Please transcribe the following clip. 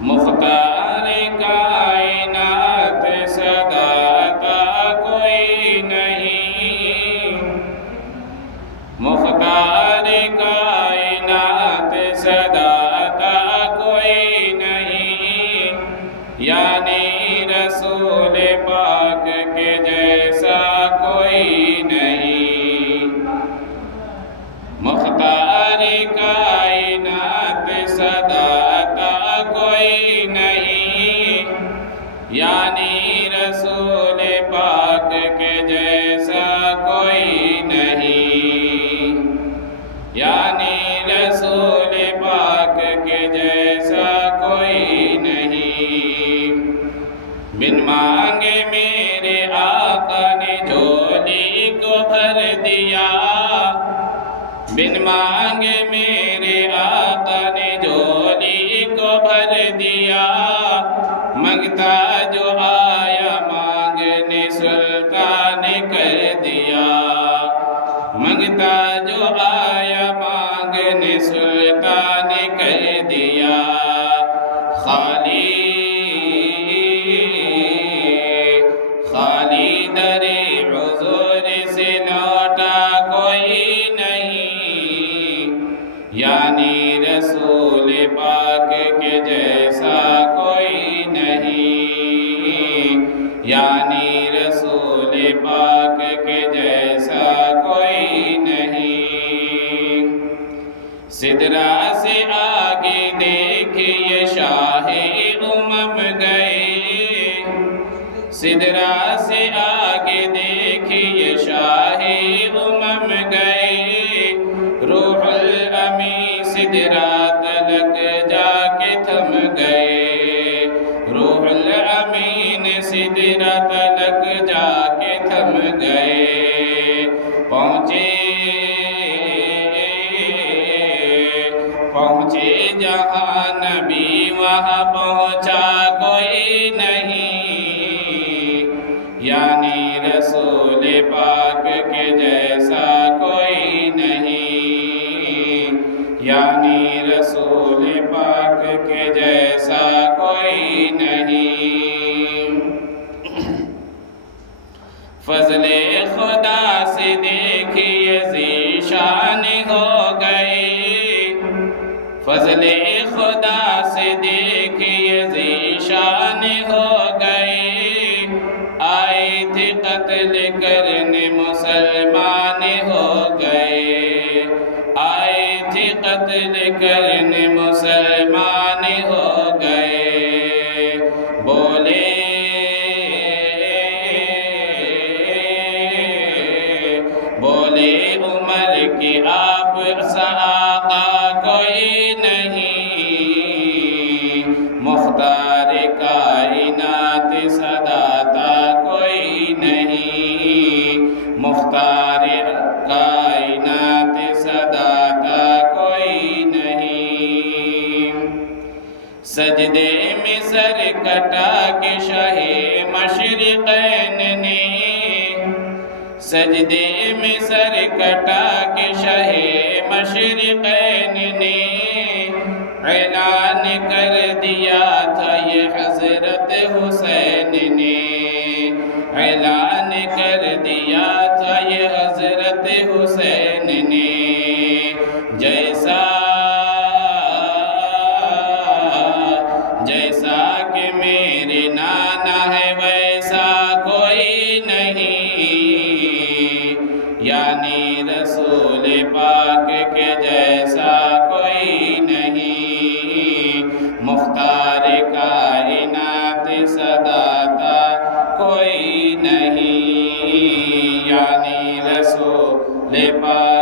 مختار کائنات صداتا کوئی نہیں، مختار کائنات صداتا کوئی نہیں، یعنی رسول پاک کے جیسا کوئی نہیں، مختار کائنات صداتا کوئی نہیں، یعنی رسول پاک کے جیسا کوئی نہیں، یعنی رسول پاک کے جیسا کوئی نہیں۔ بن مانگے میرے آقا نے جھولی کو بھر دیا، بن مانگے میرے آقا نے جھولی کو بھر دیا، منگتا جو آیا مانگنے سلطان کر دیا، منگتا جو آیا مانگنے سلطان کر دیا، خالی در حضور سے لوٹا کوئی نہیں، یعنی رسول پاک کے جیسا کوئی نہیں، یعنی رسول پاک کے جیسا کوئی نہیں۔ سدرا سے آگے دیکھیے شاہ امم گئے، سدرا سے آگے دیکھیے شاہ امم گئے، روح الامین سدرا تلک جا کے تھم گئے، روح الامین سدرا تلک جا کے تھم گئے، پہنچے جہاں نبی وہاں پہنچا کوئی نہیں، یعنی رسول پاک کے جیسا کوئی نہیں، یعنی رسول پاک کے جیسا کوئی نہیں۔ فضل خدا سے دیکھیے ذیشان ہو گئے، فضل خدا سے دیکھیے ذیشان ہو گئے، آئے تھے قتل کرنے مسلمان ہو گئے، آئے تھے قتل کرنے مسلمان ہو گئے، بولے عمر کی آپ سا آقا کوئی نہیں، مختار کائنات صداتا کوئی نہیں، مختار کائنات صداتا کوئی نہیں۔ سجدے میں سر کٹا کے شاہ مشرقین نے، سجدے میں سر کٹا کے شاہ مشرقین نے، اعلان کر دیا تھا یہ حضرت حسین نے، اعلان کر دیا تھا یہ حضرت حسین نے، جیسا کہ میرے نانا ہے ویسا کوئی نہیں، یعنی رسول پاک کے جیسا کوئی نہیں، مختار کائنات صداتا کوئی نہیں، یعنی رسول پاک